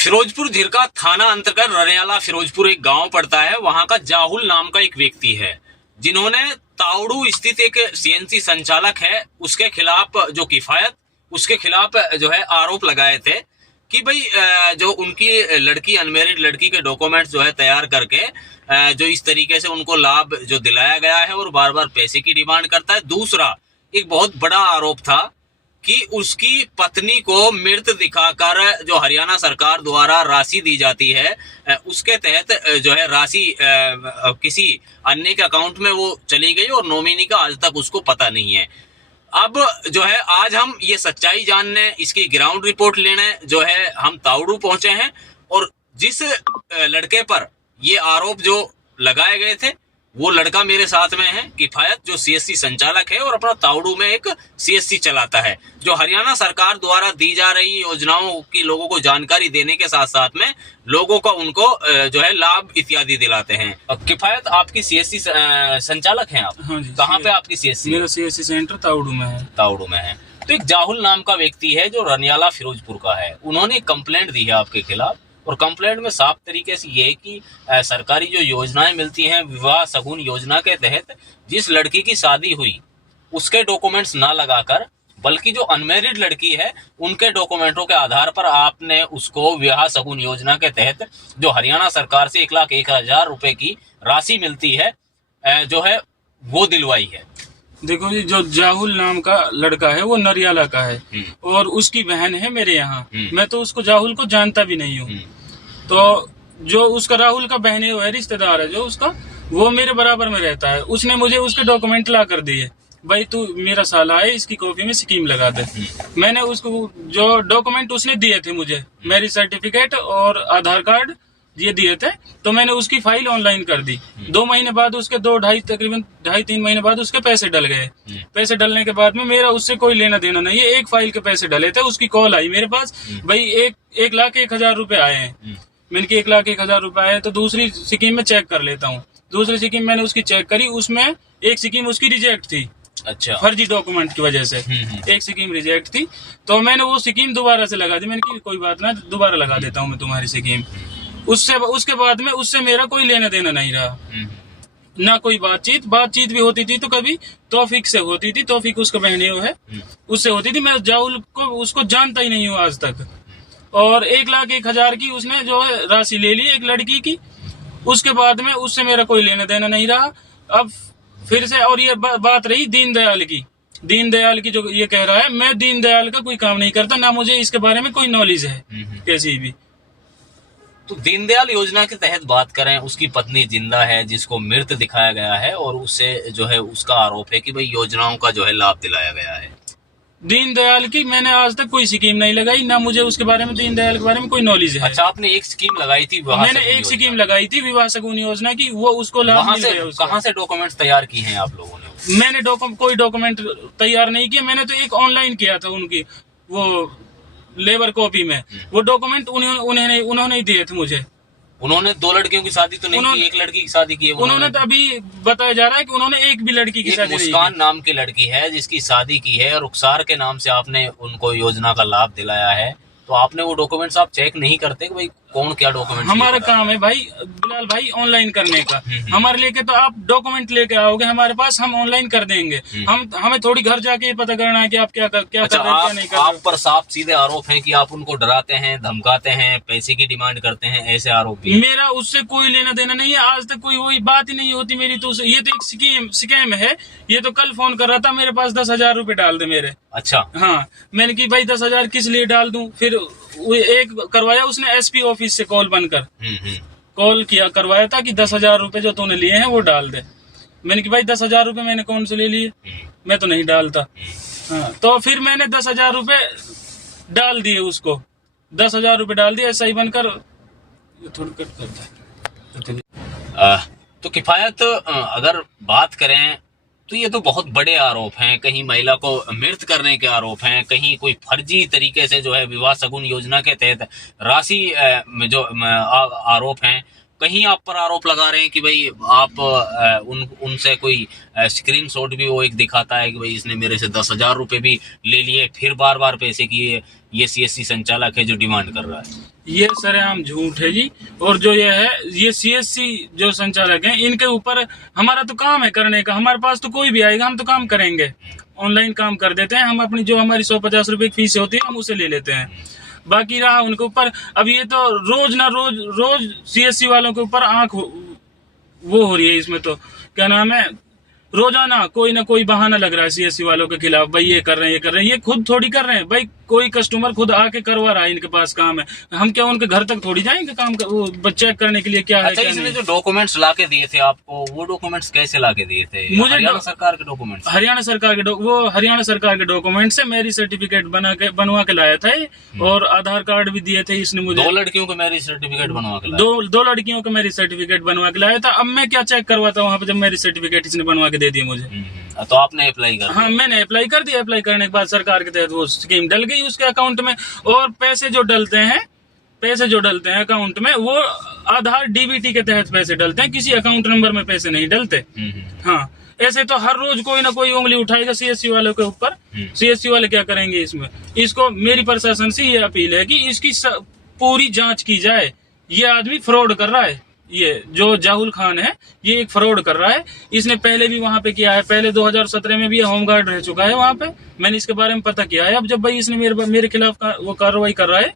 फिरोजपुर झिरका थाना अंतर्गत रनियाला फिरोजपुर एक गांव पड़ता है। वहां का जाहुल नाम का एक व्यक्ति है जिन्होंने तावड़ू स्थित एक सीएनसी संचालक है उसके खिलाफ जो किफायत उसके खिलाफ जो है आरोप लगाए थे कि भाई जो उनकी लड़की अनमेरिड लड़की के डॉक्यूमेंट्स जो है तैयार करके जो इस तरीके से उनको लाभ जो दिलाया गया है और बार बार पैसे की डिमांड करता है। दूसरा एक बहुत बड़ा आरोप था कि उसकी पत्नी को मृत दिखाकर जो हरियाणा सरकार द्वारा राशि दी जाती है उसके तहत जो है राशि किसी अन्य के अकाउंट में वो चली गई और नॉमिनी का आज तक उसको पता नहीं है। अब जो है आज हम ये सच्चाई जानने इसकी ग्राउंड रिपोर्ट लेने जो है हम तावड़ू पहुंचे हैं और जिस लड़के पर ये आरोप जो लगाए गए थे वो लड़का मेरे साथ में है किफायत, जो सीएससी संचालक है और अपना तावड़ू में एक सीएससी चलाता है, जो हरियाणा सरकार द्वारा दी जा रही योजनाओं की लोगों को जानकारी देने के साथ साथ में लोगों का उनको जो है लाभ इत्यादि दिलाते हैं। किफायत आपकी सीएससी संचालक हैं आप? हाँ जी। कहाँ पे आपकी सीएससी? मेरा सीएससी सेंटर तावड़ू में है। तावड़ू में है। तो एक जाहुल नाम का व्यक्ति है जो रनियाला फिरोजपुर का है, उन्होंने कंप्लेंट दी है आपके खिलाफ और कंप्लेंट में साफ तरीके से ये है कि सरकारी जो योजनाएं मिलती हैं विवाह सगुन योजना के तहत जिस लड़की की शादी हुई उसके डॉक्यूमेंट्स ना लगाकर बल्कि जो अनमेरिड लड़की है उनके डॉक्यूमेंटों के आधार पर आपने उसको विवाह सगुन योजना के तहत जो हरियाणा सरकार से 1,01,000 रुपए की राशि मिलती है जो है वो दिलवाई है। देखो जी, जो जाहुल नाम का लड़का है वो नरियाला का है और उसकी बहन है मेरे यहाँ। मैं तो उसको जाहुल को जानता भी नहीं हूँ। तो जो उसका राहुल का बहन है रिश्तेदार है जो उसका, वो मेरे बराबर में रहता है। उसने मुझे उसके डॉक्यूमेंट ला कर दिए, भाई तू मेरा साला है, इसकी कॉपी में स्कीम लगा दे। मैंने उसको जो डॉक्यूमेंट उसने दिए थे मुझे, मैरिज सर्टिफिकेट और आधार कार्ड ये दिए थे, तो मैंने उसकी फाइल ऑनलाइन कर दी। 2 महीने बाद उसके तकरीबन 2.5-3 महीने बाद उसके पैसे डल गए। पैसे डलने के बाद में मेरा उससे कोई लेना देना नहीं है। एक फाइल के पैसे डले थे, उसकी कॉल आई मेरे पास, भाई 1,01,000 रुपए आए हैं। मैंने कि 1,01,000 रुपए आए तो दूसरी स्कीम में चेक कर लेता हूँ। दूसरी स्कीम मैंने उसकी चेक करी, उसमें एक स्कीम उसकी रिजेक्ट थी। अच्छा, फर्जी डॉक्यूमेंट की वजह से एक स्कीम रिजेक्ट थी, तो मैंने वो स्कीम दोबारा से लगा दी। मैंने कि कोई बात ना, दोबारा लगा देता हूँ मैं तुम्हारी स्कीम। उसके बाद में उससे मेरा कोई लेना देना नहीं रहा, ना कोई बातचीत भी होती थी तो कभी तौफीक से होती थी। तौफीक उसका बहन है, उससे होती थी। मैं जाहुल को उसको जानता ही नहीं हूँ आज तक। और 1,01,000 की उसने जो है राशि ले ली एक लड़की की। उसके बाद में उससे मेरा कोई लेना देना नहीं रहा। अब फिर से और ये बात रही दीनदयाल की जो ये कह रहा है, मैं दीनदयाल का कोई काम नहीं करता, ना मुझे इसके बारे में कोई नॉलेज है कैसी भी। तो दीनदयाल योजना के तहत बात करें, उसकी पत्नी जिंदा है जिसको मृत दिखाया गया है और उससे जो है उसका आरोप है कि भाई योजनाओं का जो है लाभ दिलाया गया है। दीनदयाल की मैंने आज तक कोई स्कीम नहीं लगाई, ना मुझे उसके बारे में दीनदयाल के बारे में कोई नॉलेज है। अच्छा, आपने एक स्कीम लगाई थी? मैंने एक स्कीम लगाई थी विवाह सगुन योजना की, वो उसको लाभ मिल गया। कहाँ से डॉक्यूमेंट्स तैयार किए हैं आप लोगों ने? मैंने कोई डॉक्यूमेंट तैयार नहीं किया। मैंने तो एक ऑनलाइन किया था उनकी वो लेबर कॉपी में। वो डॉक्यूमेंट उन्होंने ही दिए थे मुझे। उन्होंने 2 लड़कियों की शादी तो नहीं की, एक लड़की की शादी की है उन्होंने। तो अभी बताया जा रहा है कि उन्होंने एक भी लड़की की शादी नहीं की। मुस्कान नाम की लड़की है जिसकी शादी की है, रुखसार के नाम से आपने उनको योजना का लाभ दिलाया है। तो आपने वो डॉक्यूमेंट्स आप चेक नहीं करते कि भाई कौन क्या डॉक्यूमेंट? हमारा काम है भाई बिलाल भाई ऑनलाइन करने का। हमारे लेके तो आप डॉक्यूमेंट लेके आओगे हमारे पास, हम ऑनलाइन कर देंगे। हमें थोड़ी घर जाके पता करना है कि आप क्या कर रहे हैं, क्या नहीं कर रहे। आप पर साफ सीधे आरोप है कि आप उनको डराते हैं, धमकाते हैं, पैसे की डिमांड करते हैं, ऐसे आरोप भी। मेरा उससे कोई लेना देना नहीं है, आज तक कोई वही बात ही नहीं होती मेरी। तो ये तो एक स्कैम है। ये तो कल फोन कर रहा था मेरे पास 10,000 रुपए डाल दे मेरे। अच्छा, हाँ, मैंने की भाई 10,000 किस लिए डाल दूं। फिर एक करवाया उसने एसपी ऑफिस से कॉल बनकर कॉल किया, करवाया था कि 10,000 रुपए जो तूने लिए हैं वो डाल दे। मैंने कि भाई 10,000 रुपए मैंने कौन से ले लिए, मैं तो नहीं डालता। हाँ, तो फिर मैंने 10,000 रुपए डाल दिए उसको, 10,000 रुपए डाल दिए ऐसा ही बनकर। थोड़ा कट करता है। तो किफायत अगर बात करें तो ये तो बहुत बड़े आरोप हैं। कहीं महिला को मृत करने के आरोप हैं, कहीं कोई फर्जी तरीके से जो है विवाह सगुन योजना के तहत राशि जो आरोप हैं। कहीं आप पर आरोप लगा रहे हैं कि भाई आप उनसे कोई स्क्रीनशॉट भी वो एक दिखाता है कि भाई इसने मेरे से 10,000 रुपए भी ले लिए, फिर बार बार पैसे किए। ये सीएससी संचालक है जो डिमांड कर रहा है? ये सरेआम झूठ है जी। और जो ये है, ये सीएससी जो संचालक हैं, इनके ऊपर हमारा तो काम है करने का। हमारे पास तो कोई भी आएगा, हम तो काम करेंगे, ऑनलाइन काम कर देते हैं हम। अपनी जो हमारी 150 रुपए की फीस होती है हम उसे ले लेते हैं। बाकी रहा उनके ऊपर, अब ये तो रोज सीएससी वालों के ऊपर आंख वो हो रही है। इसमें तो क्या नाम है, रोजाना कोई ना कोई बहाना लग रहा है सीएससी वालों के खिलाफ। भाई ये कर रहे हैं, ये कर रहे हैं। ये खुद थोड़ी कर रहे हैं भाई, कोई कस्टमर खुद आके करवा रहा है, इनके पास काम है। हम क्या उनके घर तक थोड़ी जाएंगे काम वो चेक करने के लिए क्या है। अच्छा, इसने जो डॉक्यूमेंट्स लाके दिए थे आपको, वो डॉक्यूमेंट्स कैसे लाके दिए थे? मुझे हरियाणा सरकार के डॉक्यूमेंट्स? हरियाणा सरकार के डॉक्यूमेंट से मैरिज सर्टिफिकेट बनवा के लाया था। और आधार कार्ड भी दिए थे इसने मुझे। 2 लड़कियों को मैरिज सर्टिफिकेट बनवा के लाया? दो लड़कियों का मैरिज सर्टिफिकेट बनवा के लाया था। अब मैं क्या चेक करवाता वहाँ पे जब मैरिज सर्टिफिकेट इसने बनवा के दे दिया मुझे। तो आपने अप्लाई कर? हाँ, मैंने अप्लाई कर दिया। अप्लाई करने के बाद सरकार के तहत वो स्कीम डल गई उसके अकाउंट में। और पैसे जो डलते हैं अकाउंट में, वो आधार डीबीटी के तहत पैसे डलते हैं, किसी अकाउंट नंबर में पैसे नहीं डलते। हाँ, ऐसे तो हर रोज कोई ना कोई उंगली उठाएगा सीएससी वालों के ऊपर। सीएससी वाले क्या करेंगे इसमें? इसको मेरी प्रशासन से ये अपील है कि इसकी पूरी जांच की जाए। ये आदमी फ्रॉड कर रहा है। ये जो जाहुल खान है, ये एक फ्रॉड कर रहा है। इसने पहले भी वहां पे किया है। पहले 2017 में भी होमगार्ड रह चुका है वहां पे। मैंने इसके बारे में पता किया है। अब जब भाई इसने मेरे खिलाफ वो कार्रवाई कर रहा है,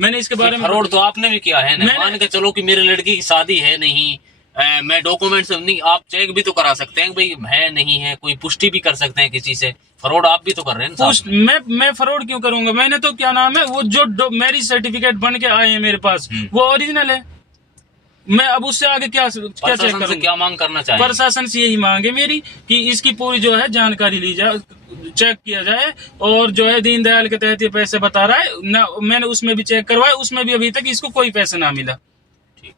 मैंने इसके बारे में। फ्रॉड तो आपने भी किया है ना? मान के चलो कि मेरे लड़की की शादी है नहीं, मैं डॉक्यूमेंट्स नहीं, आप चेक भी तो करा सकते हैं भाई है नहीं है, कोई पुष्टि भी कर सकते हैं किसी से। फ्रॉड आप भी तो कर रहे हैं। मैं फ्रॉड क्यों करूंगा? मैंने तो क्या नाम है, वो जो मैरिज सर्टिफिकेट बन के आए हैं मेरे पास, वो ओरिजिनल है। मैं अब उससे आगे क्या चेक करूंगा? क्या मांग करना चाहिए? प्रशासन से यही मांग है मेरी कि इसकी पूरी जो है जानकारी ली जाए, चेक किया जाए। और जो है दीनदयाल के तहत ये पैसे बता रहा है ना, मैंने उसमें भी चेक करवाया, उसमें भी अभी तक इसको कोई पैसा ना मिला। ठीक,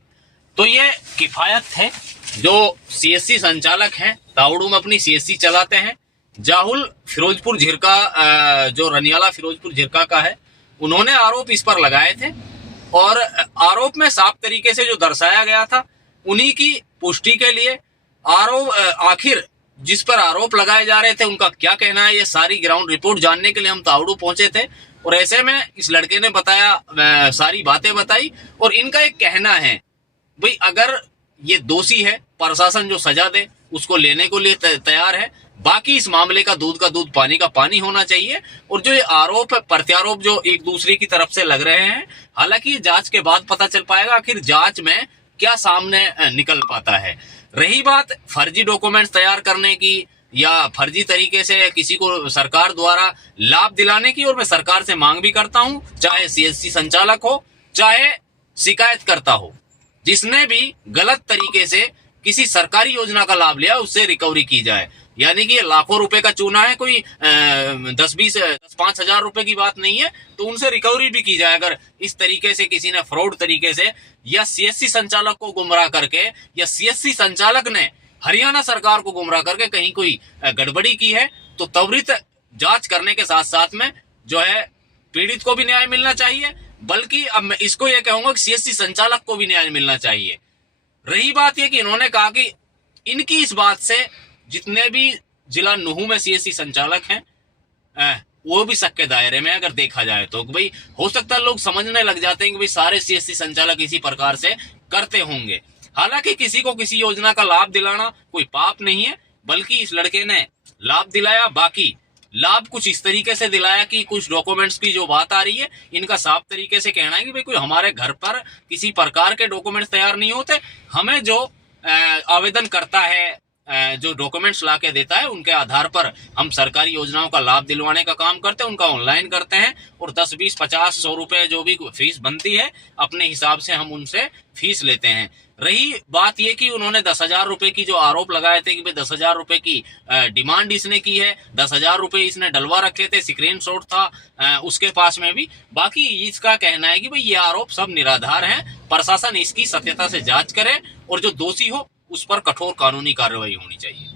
तो ये किफायत है जो सीएससी संचालक हैं, तावड़ू में अपनी सीएससी चलाते हैं। जाहुल फिरोजपुर झिरका, जो रनियाला फिरोजपुर झिरका का है, उन्होंने आरोप इस पर लगाए थे। और आरोप में साफ तरीके से जो दर्शाया गया था, उन्हीं की पुष्टि के लिए आखिर जिस पर आरोप लगाए जा रहे थे उनका क्या कहना है, ये सारी ग्राउंड रिपोर्ट जानने के लिए हम तावड़ू पहुंचे थे। और ऐसे में इस लड़के ने बताया, सारी बातें बताई। और इनका एक कहना है भाई, अगर ये दोषी है, प्रशासन जो सजा दे उसको लेने को लिए तैयार है। बाकी इस मामले का दूध पानी का पानी होना चाहिए। और जो ये आरोप प्रत्यारोप जो एक दूसरे की तरफ से लग रहे हैं, हालांकि जांच के बाद पता चल पाएगा आखिर जांच में क्या सामने निकल पाता है। रही बात फर्जी डॉक्यूमेंट्स तैयार करने की या फर्जी तरीके से किसी को सरकार द्वारा लाभ दिलाने की, और मैं सरकार से मांग भी करता हूं, चाहे सीएससी संचालक हो चाहे शिकायतकर्ता हो, जिसने भी गलत तरीके से किसी सरकारी योजना का लाभ लिया उससे रिकवरी की जाए। यानी कि लाखों रुपए का चूना है, कोई 10-5 हजार रुपए की बात नहीं है, तो उनसे रिकवरी भी की जाए। अगर इस तरीके से किसी ने फ्रॉड तरीके से या सीएससी संचालक को गुमराह करके या सीएससी संचालक ने हरियाणा सरकार को गुमराह करके कहीं कोई गड़बड़ी की है, तो त्वरित जांच करने के साथ साथ में जो है पीड़ित को भी न्याय मिलना चाहिए। बल्कि अब मैं इसको यह कहूंगा कि सीएससी संचालक को भी न्याय मिलना चाहिए। रही बात यह कि इन्होंने कहा कि इनकी इस बात से जितने भी जिला नुहू में सीएससी संचालक हैं, वो भी शक के दायरे में अगर देखा जाए तो भाई हो सकता है लोग समझने लग जाते हैं कि भाई सारे सीएससी संचालक इसी प्रकार से करते होंगे। हालांकि किसी को किसी योजना का लाभ दिलाना कोई पाप नहीं है, बल्कि इस लड़के ने लाभ दिलाया। बाकी लाभ कुछ इस तरीके से दिलाया कि कुछ डॉक्यूमेंट्स की जो बात आ रही है, इनका साफ तरीके से कहना है कि भाई कोई हमारे घर पर किसी प्रकार के डॉक्यूमेंट्स तैयार नहीं होते। हमें जो आवेदन करता है, जो डॉक्यूमेंट्स ला के देता है, उनके आधार पर हम सरकारी योजनाओं का लाभ दिलवाने का काम करते हैं, उनका ऑनलाइन करते हैं। और 10, 20, 50, 100 रुपए जो भी फीस बनती है अपने हिसाब से हम उनसे फीस लेते हैं। रही बात ये कि उन्होंने 10,000 रुपए की जो आरोप लगाए थे कि भाई 10,000 रुपए की डिमांड इसने की है, 10,000 रुपए इसने डलवा रखे थे, स्क्रीनशॉट था उसके पास में भी। बाकी इसका कहना है कि भाई ये आरोप सब निराधार हैं, प्रशासन इसकी सत्यता से जांच करे और जो दोषी हो उस पर कठोर कानूनी कार्रवाई होनी चाहिए।